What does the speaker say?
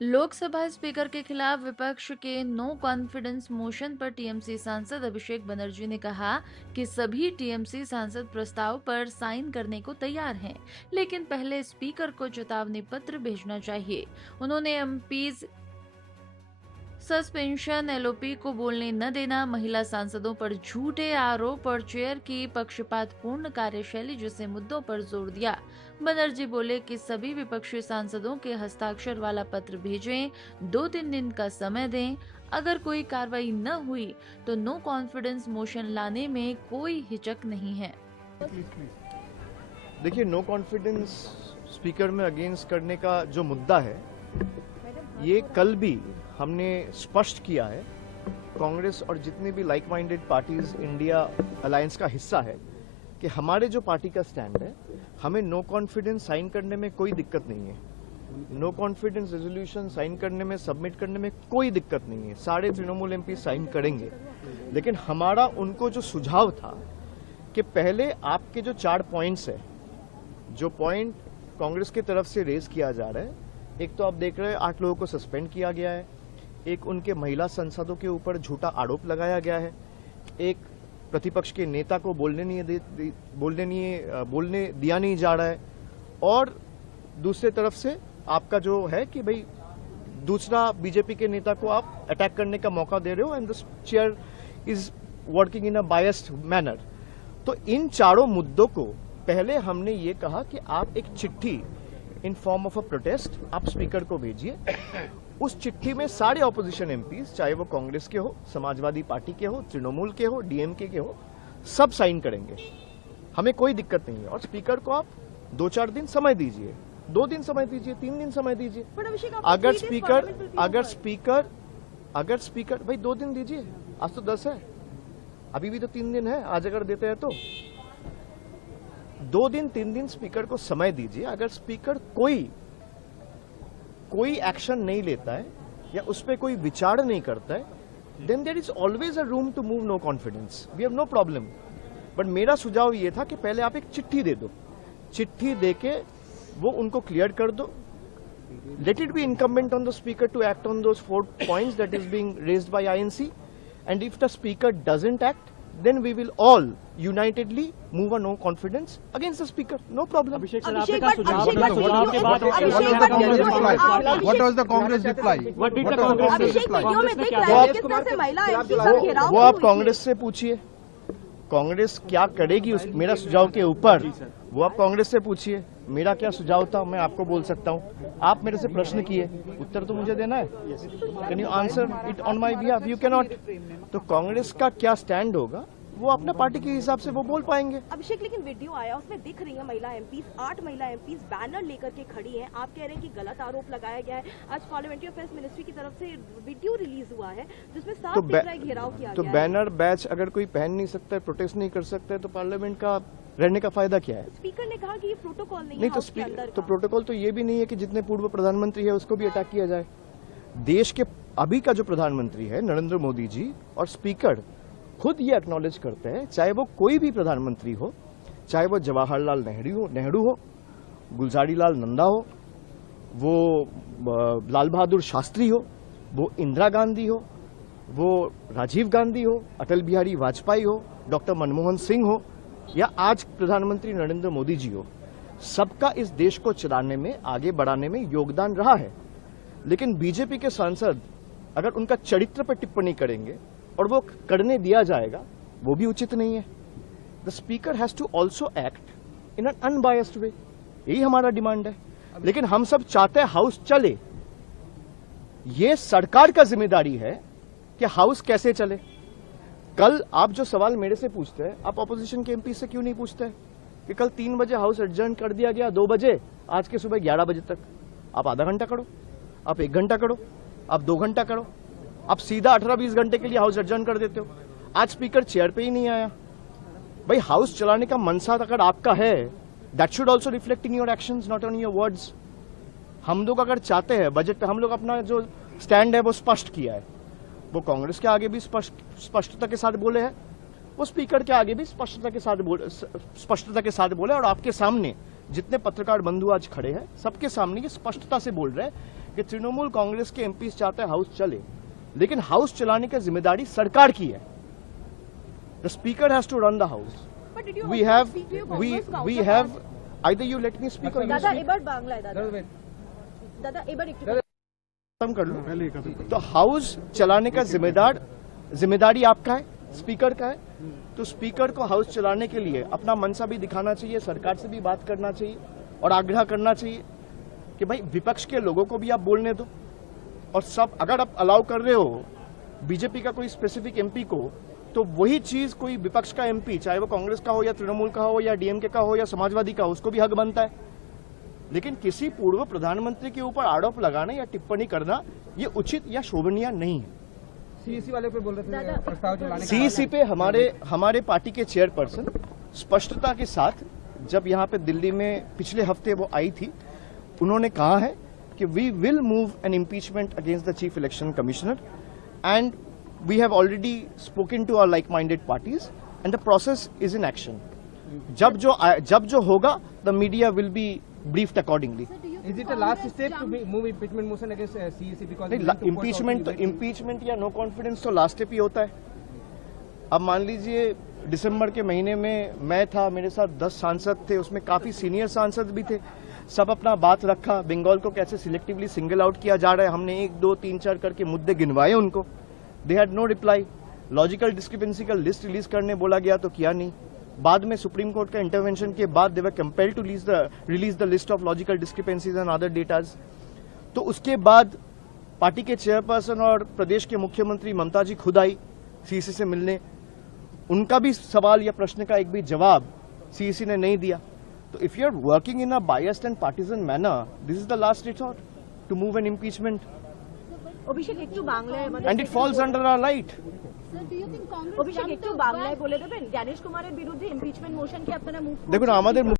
Lok Sabha speaker के खिलाफ विपक्ष के नो कॉन्फिडेंस मोशन पर टीएमसी सांसद अभिषेक बनर्जी ने कहा कि सभी टीएमसी सांसद प्रस्ताव पर साइन करने को तैयार हैं, लेकिन पहले स्पीकर को चेतावनी पत्र भेजना चाहिए। उन्होंने एमपीज सस्पेंशन, एलओपी को बोलने न देना, महिला सांसदों पर झूठे आरोप और चेयर की पक्षपातपूर्ण कार्यशैली जैसे मुद्दों पर जोर दिया। बनर्जी बोले कि सभी विपक्षी सांसदों के हस्ताक्षर वाला पत्र भेजें, 2-3 दिन का समय दें। अगर कोई कार्रवाई न हुई तो नो कॉन्फिडेंस मोशन लाने में कोई हिचक नहीं है। देखिए, नो कॉन्फिडेंस स्पीकर में अगेंस्ट करने का जो मुद्दा है, ये कल भी हमने स्पष्ट किया है। कांग्रेस और जितने भी like minded parties India alliance का हिस्सा है कि हमारे जो पार्टी का स्टैंड है, हमें नो कॉन्फिडेंस साइन करने में कोई दिक्कत नहीं है। नो कॉन्फिडेंस रेजोल्यूशन साइन करने में, सबमिट करने में कोई दिक्कत नहीं है। सारे तृणमूल एमपी साइन करेंगे। लेकिन हमारा उनको जो सुझाव था कि पहले आपके जो 4 पॉइंट्स है, जो पॉइंट कांग्रेस की तरफ से रेज किया जा रहा है, एक तो आप देख रहे हैं 8 लोगों को सस्पेंड किया गया है, एक उनके महिला सांसदों के ऊपर झूठा आरोप लगाया गया है, एक प्रतिपक्ष के नेता को बोलने दिया नहीं जा रहा है, और दूसरे तरफ से आपका जो है कि भाई दूसरा बीजेपी के नेता को आप अटैक करने का मौका दे रहे हो and the chair is working in a biased manner. तो इन चारों मुद्दों को पहले हमने ये कहा कि आप एक चिट्ठी in form of a protest आप स्पीकर को भेजिए। उस चिट्ठी में सारे ऑपोजिशन एमपीज, चाहे वो कांग्रेस के हो, समाजवादी पार्टी के हो, तृणमूल के हो, डीएमके के हो, सब साइन करेंगे। हमें कोई दिक्कत नहीं है। और स्पीकर को आप 2-4 दिन समय दीजिए, 2 दिन समय दीजिए, 3 दिन समय दीजिए। अगर स्पीकर भाई 2 दिन दीजिए, आज तो 10 है, अभी भी तो 3 दिन है। आज अगर देते हैं तो 2 दिन 3 दिन स्पीकर को समय दीजिए। अगर स्पीकर कोई एक्शन नहीं लेता है या उस पर कोई विचार नहीं करता है, then there is always a room to move no confidence. We have no problem. But मेरा सुझाव ये था कि पहले आप एक चिट्ठी दे दो, चिट्ठी देके वो उनको क्लियर कर दो। Let it be incumbent on the speaker to act on those 4 points that is being raised by INC, and if the speaker doesn't act, then we will all unitedly move a no confidence against the speaker. No problem. Abhishek sir, आपने कहा सुझाव के बाद What was the Congress reply? What did the Congress reply? वो आप कांग्रेस से पूछिए, कांग्रेस क्या करेगी उस मेरा सुझाव के ऊपर, वो आप कांग्रेस से पूछिए। मेरा क्या सुझाव था मैं आपको बोल सकता हूँ। आप मेरे से प्रश्न किए, उत्तर तो मुझे देना है। Can you answer it on my behalf? You can not. तो कांग्रेस का क्या स्टैंड होगा वो अपना पार्टी के हिसाब से वो बोल पाएंगे। अभिषेक, लेकिन वीडियो आया उसमें दिख रही है महिला एमपीज, 8 महिला एमपीज बैनर लेकर के खड़ी हैं। आप कह रहे हैं कि गलत आरोप लगाया गया है। आज पार्लियामेंट्री अफेयर्स मिनिस्ट्री की तरफ से वीडियो रिलीज हुआ है जिसमें साफ दिख रहा है घेराव किया गया है। तो बैनर बैच अगर कोई पहन नहीं सकता है, प्रोटेस्ट नहीं कर सकता है, तो पार्लियामेंट का रहने का फायदा क्या है? स्पीकर ने कहा कि ये प्रोटोकॉल नहीं है हाउस के अंदर तो प्रोटोकॉल तो ये भी नहीं है कि जितने पूर्व प्रधानमंत्री है उसको भी अटैक किया जाए। देश के अभी का जो प्रधानमंत्री है नरेंद्र मोदी जी, और स्पीकर खुद ये एक्नॉलेज करते हैं, चाहे वो कोई भी प्रधानमंत्री हो, चाहे वो जवाहरलाल नेहरू हो, गुलजारी लाल नंदा हो, वो लाल बहादुर शास्त्री हो, वो इंदिरा गांधी हो, वो राजीव गांधी हो, अटल बिहारी वाजपेयी हो, डॉक्टर मनमोहन सिंह हो, या आज प्रधानमंत्री नरेंद्र मोदी जी हो, सबका इस देश को चलाने में, आगे बढ़ाने में योगदान रहा है। लेकिन बीजेपी के सांसद अगर उनका चरित्र पर टिप्पणी करेंगे और वो करने दिया जाएगा, वो भी उचित नहीं है। The speaker has to also act in an unbiased way, यही हमारा डिमांड है। लेकिन हम सब चाहते हैं हाउस चले। ये सरकार का जिम्मेदारी है कि हाउस कैसे चले। कल आप जो सवाल मेरे से पूछते हैं, आप ऑपोजिशन के एमपी से क्यों नहीं पूछते कि कल 3 बजे हाउस एडजर्न कर दिया गया, 2 बजे, आज के सुबह 11 बजे तक। आप आधा घंटा करो, आप 1 घंटा करो, आप 2 घंटा करो, आप सीधा 18-20 घंटे के लिए हाउस एडजर्न कर देते हो। आज स्पीकर चेयर पे ही नहीं आया। भाई हाउस चलाने का मनसा अगर आपका है, that should also reflect in your actions, not on your words. हम लोग अगर चाहते हैं बजट पे, हम लोग अपना जो स्टैंड है वो स्पष्ट किया है। वो कांग्रेस के आगे भी स्पष्टता के साथ बोले हैं, वो स्पीकर के आगे भी स्पष्टता के साथ बोले, और आपके सामने जितने पत्रकार बंधु आज खड़े हैं सबके सामने ये स्पष्टता से बोल रहे हैं कि तृणमूल कांग्रेस के एमपीज चाहते हैं हाउस चले, लेकिन हाउस चलाने की जिम्मेदारी सरकार की है। The speaker has to run the house. But did you We also have, speak to your we Congress have, counterparts? either you let me speak or you दादा speak. এবার বাংলায় দাদা এবার একটু खत्म कर लो। तो हाउस चलाने का जिम्मेदारी आपका है, स्पीकर का है। तो स्पीकर को हाउस चलाने के लिए अपना मनसा भी दिखाना चाहिए, सरकार से भी बात करना चाहिए और आग्रह करना चाहिए कि भाई विपक्ष के लोगों को भी आप बोलने दो। और सब अगर आप अलाउ कर रहे हो बीजेपी का कोई स्पेसिफिक एमपी को, तो वही चीज कोई विपक्ष का एमपी, चाहे वो कांग्रेस का हो या तृणमूल का हो या डीएमके का हो या समाजवादी का हो, उसको भी हक बनता है। लेकिन किसी पूर्व प्रधानमंत्री के ऊपर आरोप लगाना या टिप्पणी करना ये उचित या शोभनीय नहीं है। सीईसी वाले पे बोल रहे थे प्रस्ताव जो लाने का। सीईसी पे हमारे पार्टी के चेयरपर्सन स्पष्टता के साथ जब यहाँ पे दिल्ली में पिछले हफ्ते वो आई थी, उन्होंने कहा है कि we will move an impeachment against the chief election commissioner and we have already spoken to our like minded parties and the process is in action. जब जो होगा the media will be briefed accordingly. Is it a last step to move impeachment motion against CEC because impeachment या no confidence तो last step ही होता है। अब मान लीजिए दिसंबर के महीने में मैं था, मेरे साथ 10 सांसद थे, उसमें काफी सीनियर सांसद भी थे, सब अपना बात रखा। बंगाल को कैसे सिलेक्टिवली सिंगल आउट किया जा रहा है, हमने 1 2 3 4 करके मुद्दे गिनवाए उनको। They had no reply. Logical discrepancy का लिस्ट रिलीज करने बोला गया तो किया नहीं। बाद में सुप्रीम कोर्ट का इंटरवेंशन के बाद they were compelled to release the list of logical discrepancies and other datas. तो उसके बाद पार्टी के चेयरपर्सन और प्रदेश के मुख्यमंत्री ममता जी खुद आई सीईसी से मिलने। उनका भी सवाल या प्रश्न का एक भी जवाब सीईसी ने नहीं दिया। तो if you are working in a biased and partisan manner, this is the last resort to move an impeachment Abhishek একটু বাংলায় আমাদের and it falls under our light. অভিষেক একটু বাংলায় বলে দেবেন জ্ঞানেশ কুমারের বিরুদ্ধে ইমপিচমেন্ট মোশন কি আপনারা মুভ দেখুন আমাদের